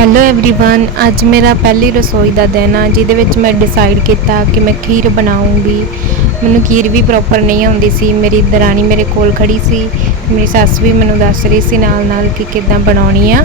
Hello everyone ਅੱਜ ਮੇਰਾ ਪਹਿਲੀ ਰਸੋਈ ਦਾ ਦਿਨ ਆ ਜਿਹਦੇ ਵਿੱਚ ਮੈਂ ਡਿਸਾਈਡ ਕੀਤਾ ਕਿ ਮੈਂ ਖੀਰ ਬਣਾਉਂਗੀ ਮੈਨੂੰ ਖੀਰ ਵੀ ਪ੍ਰੋਪਰ ਨਹੀਂ ਆਉਂਦੀ ਸੀ ਮੇਰੀ ਦਰਾਣੀ ਮੇਰੇ ਕੋਲ ਖੜੀ ਸੀ ਮੇਰੀ ਸੱਸ ਵੀ ਮੈਨੂੰ ਦੱਸ ਰਹੀ ਸੀ ਨਾਲ ਨਾਲ ਕਿ ਕਿੱਦਾਂ ਬਣਾਉਣੀ ਆ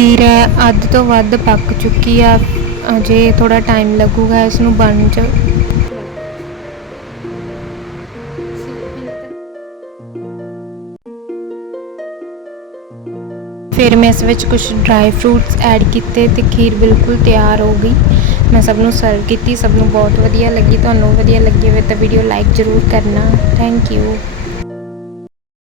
ਖੀਰ ਹੈ, ਅੱਧ ਤੋਂ ਵੱਧ ਪੱਕ ਚੁੱਕੀ ਆ, ਅਜੇ ਥੋੜਾ ਟਾਈਮ ਲੱਗੂਗਾ ਇਸ ਨੂੰ ਬਣਨ 'ਚ। ਫਿਰ ਮੈਂ ਇਸ ਵਿੱਚ ਕੁਝ ਡਰਾਈ ਫਰੂਟਸ ਐਡ ਕੀਤੇ ਤੇ ਖੀਰ ਬਿਲਕੁਲ ਤਿਆਰ ਹੋ ਗਈ। ਮੈਂ ਸਭ ਨੂੰ ਸਰਵ ਕੀਤੀ, ਸਭ ਨੂੰ ਬਹੁਤ ਵਧੀਆ ਲੱਗੀ, ਤੁਹਾਨੂੰ ਵਧੀਆ ਲੱਗੀ ਹੋਵੇ ਤਾਂ ਵੀਡੀਓ ਲਾਈਕ ਜ਼ਰੂਰ ਕਰਨਾ। Thank you